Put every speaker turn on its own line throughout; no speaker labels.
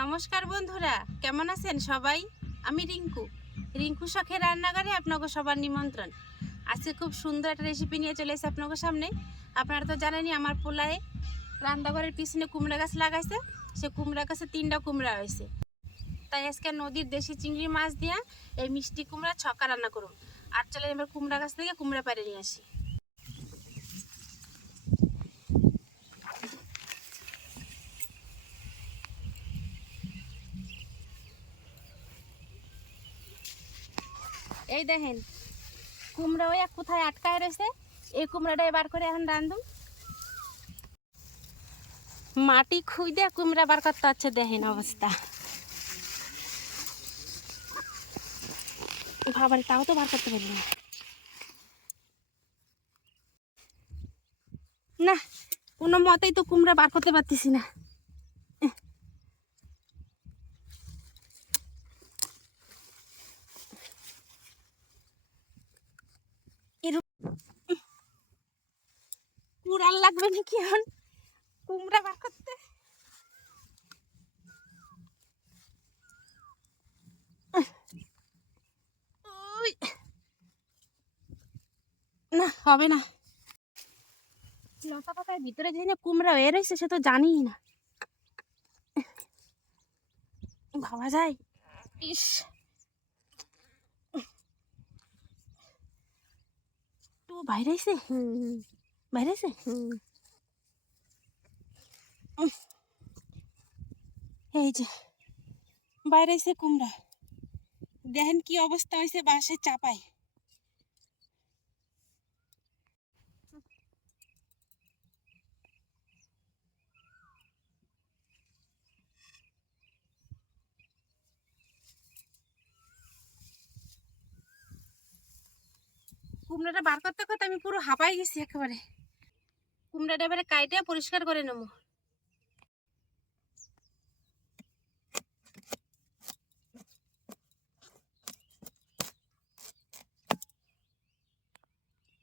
নমস্কার বন্ধুরা, কেমন আছেন সবাই? আমি রিঙ্কু। রিঙ্কু শখের রান্নাঘরে আপনাকে সবার নিমন্ত্রণ। আজকে খুব সুন্দর একটা রেসিপি নিয়ে চলে এসে আপনাকে সামনে। আপনারা তো জানেনই আমার পোলায় রান্নাঘরের পিছনে কুমড়া গাছ লাগাইছে। সে কুমড়া গাছে তিনটা কুমড়া হয়েছে। তাই আজকে নদীর দেশি চিংড়ি মাছ দিয়া এই মিষ্টি কুমড়া ছক্কা রান্না করুন আর চলে এবার কুমড়া গাছ থেকে কুমড়া পাড়ে নিয়ে আসি। এই দেখেন, কুমড়া ওই এক কোথায় আটকায় রয়েছে? এই কুমড়াটা এবার করে এখন রান্ধুম মাটি দিয়ে কুমড়া বার করতে হচ্ছে, দেখেন অবস্থা। বাবার, তাও তো বার করতে পারলি না। না, কোনো মতেই তো কুমড়া বার করতে পারতেছি না। লাগবে নাকি এখন? কুমড়া বার করতে? না, হবে না। লতা পাতার ভিতরে যে না কুমড়া হয়ে রয়েছে সে তো জানি না। ভাবা যায়? ইস। তো বাইরে হুম। বাইরে উম। এই যে বাইরে এসে কুমড়া দেখেন কি অবস্থা হয়েছে বাসের চাপায় কুমড়াটা বার করতে করতে আমি পুরো হাঁপাই গেছি একেবারে কুমড়াটা এবারে কাইটে পরিষ্কার করে নেব।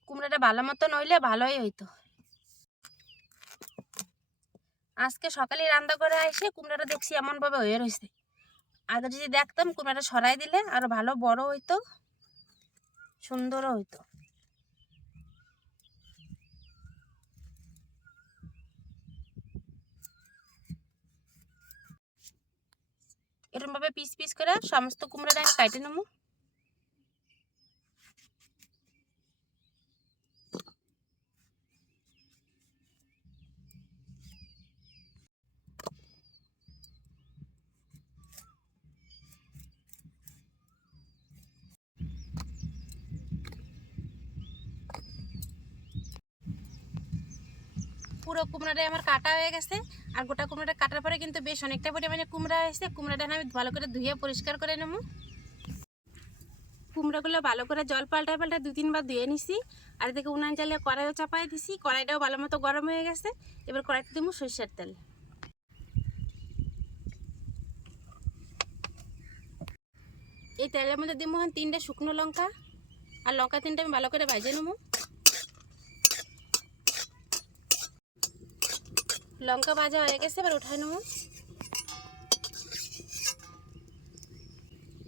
কুমড়াটা ভালো মতো নইলে ভালোই হইতো। আজকে সকালে রান্না করে এসে কুমড়াটা দেখছি এমনভাবে হয়ে রয়েছে আগে যদি দেখতাম কুমড়াটা সরাই দিলে আরও ভালো বড় হইতো, সুন্দরও হইতো। এরকম ভাবে পিস পিস করে সমস্ত কুমড়াটা আমি কাটে নেব। পুরো কুমড়াটাই আমার কাটা হয়ে গেছে। আর গোটা কুমড়াটা কাটার পরে কিন্তু বেশ অনেকটা পরিমাণে কুমড়া হয়েছে। কুমড়াটা আমি ভালো করে ধুয়ে পরিষ্কার করে নেব। কুমড়াগুলো ভালো করে জল পাল্টায় পাল্টায় দু তিনবার ধুয়ে নিছি। আর এদিকে উনান জ্বালিয়ে কড়াইও চাপাই দিছি। কড়াইটাও ভালো মতো গরম হয়ে গেছে। এবার কড়াইতে দেবো সরিষার তেল। এই তেলের মধ্যে দিব তিনটে শুকনো লঙ্কা। আর লঙ্কা তিনটে আমি ভালো করে ভাজে নেব। লঙ্কা ভাজা হয়ে গেছে, এবার উঠাই নেব।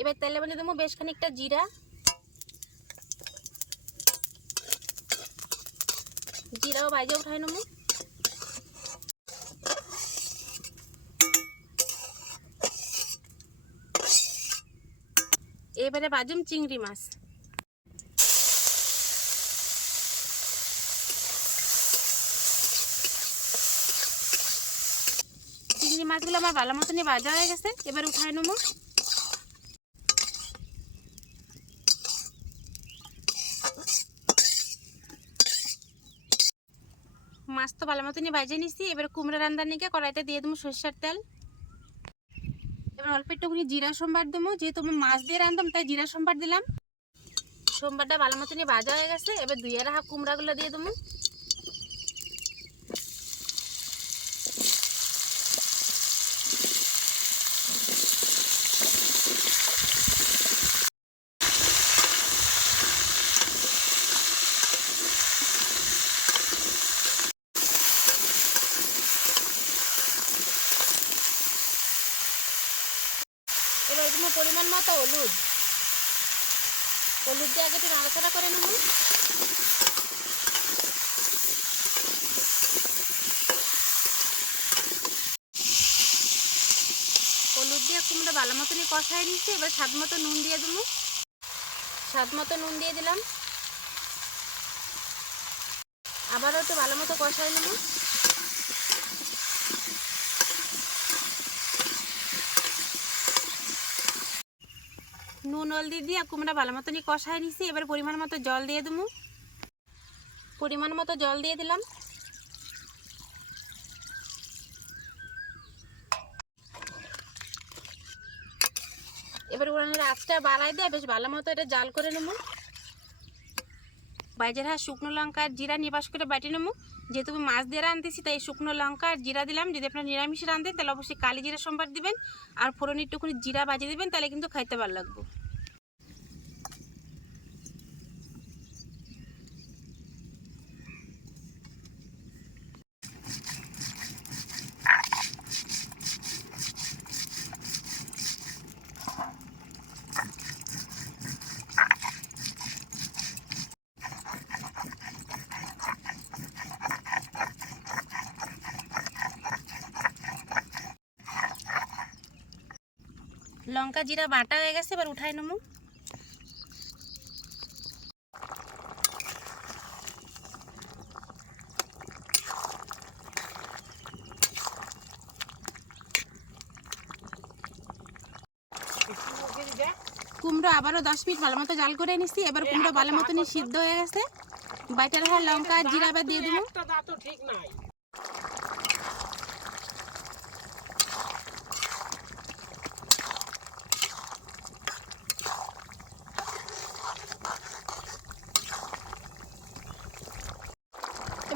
এবার তেলের মধ্যে দেবো বেশ খানিকটা জিরা। জিরাও ভাজা উঠাই নেব। এবারে বাজুম চিংড়ি মাছ। চিংড়ি মাছগুলো আমার ভালো মতনই ভাজা হয়ে গেছে, এবার উঠায় নেব। মাছ তো ভালো মতনই ভাজে নিছি, এবার কুমড়া রান্না নিয়ে কড়াইতে দিয়ে দেবো সরষের তেল। এবার অল্প একটুখানি জিরা সোমবার দেবো, যেহেতু আমি মাছ দিয়ে রান্ধতাম তাই জিরা সোমবার দিলাম। সোমবারটা ভালো মতনই ভাজা হয়ে গেছে, এবার দুই আর হাফ কুমড়াগুলো দিয়ে দেবো। পরিমাণ মতো হলুদ। হলুদ দিয়ে আগে একটু নাড়াচাড়া করে নেব। হলুদ দিয়ে কুমড়ো ভালো মতনই কষাই নিচ্ছে এবার স্বাদ মতো নুন দিয়ে দেবো। স্বাদ মতো নুন দিয়ে দিলাম। আবারও একটু ভালো মতো কষাই নেব। নুন, হলদি দিয়ে কুমড়া ভালো মতনই কষায় নিছি। এবার পরিমাণ মতো জল দিয়ে দেবো। পরিমাণ মতো জল দিয়ে দিলাম। এবার উড়ানের আঁচটা বাড়াই দিয়ে বেশ ভালো মতো এটা জাল করে নেব। বাইজের হাত শুকনো লঙ্কা আর জিরা নিবাস করে বাটি নেব। যেহেতু আমি মাছ দিয়ে রাঁধতেছি, তাই শুকনো লঙ্কা আর জিরা দিলাম। যদি আপনার নিরামিষ রাঁধেন, তাহলে অবশ্যই কালি জিরা সম্বার দিবেন। আর ফোড়ন একটুখানি জিরা বাজিয়ে দিবেন, তাহলে কিন্তু খাইতে ভালো লাগবে। লঙ্কা জিরা বাটা হয়ে গেছে এবার উঠাই নেব। কুমড়ো আবারও দশ মিনিট ভালো মতো জাল করে নিচ্ছি এবার কুমড়ো ভালো মতনই সিদ্ধ হয়ে গেছে। বাইটার হ্যাঁ লঙ্কা জিরা আবার দিয়ে দেবো।
ঠিক নাই।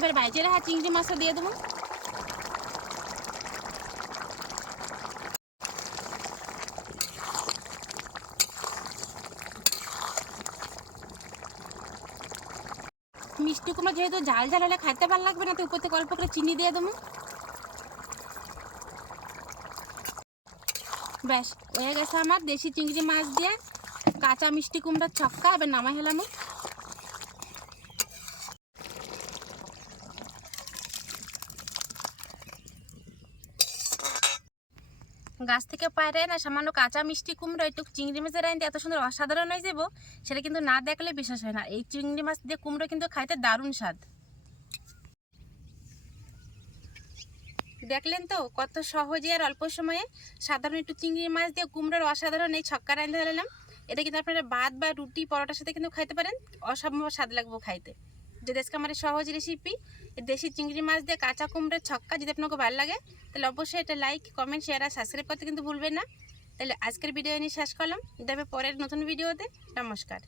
এবার বাইচের হ্যাঁ চিংড়ি মাছটা দিয়ে দেবো। মিষ্টি কুমড়ো যেহেতু ঝাল ঝাল হলে খাইতে ভালো লাগবে না, তো উপর থেকে অল্প করে চিনি দিয়ে দেবো। ব্যাস, হয়ে গেছে আমার দেশি চিংড়ি মাছ দিয়ে কাঁচা মিষ্টি কুমড়োর ছক্কা, এবার নামাই হেলাম। গাছ থেকে পায়রে না, সামান্য কাঁচা মিষ্টি কুমড়ো, একটু চিংড়ি মাছের আইন এত সুন্দর অসাধারণ হয়ে যাব, সেটা কিন্তু না দেখলে বিশ্বাস হয় না। এই চিংড়ি মাছ দিয়ে কুমড়ো কিন্তু খাইতে দারুণ স্বাদ। দেখলেন তো কত সহজে আর অল্প সময়ে সাধারণ একটু চিংড়ি মাছ দিয়ে কুমড়োর অসাধারণ এই ছক্কা রান্ধে হলাম এটা কিন্তু আপনারা ভাত বা রুটি, পরোটার সাথে কিন্তু খাইতে পারেন। অসম্ভব স্বাদ লাগবো খাইতে। যদি আজকে আমার সহজ রেসিপি দেশি চিংড়ি মাছ দিয়ে কাঁচা কুমড়োর ছক্কা যদি আপনাকে ভালো লাগে, তাহলে অবশ্যই এটা লাইক কমেন্ট শেয়ার আর সাবস্ক্রাইব করতে কিন্তু ভুলবেন না। তাহলে আজকের ভিডিও নিয়ে শেষ করলাম। দেবে পরের নতুন ভিডিওতে নমস্কার।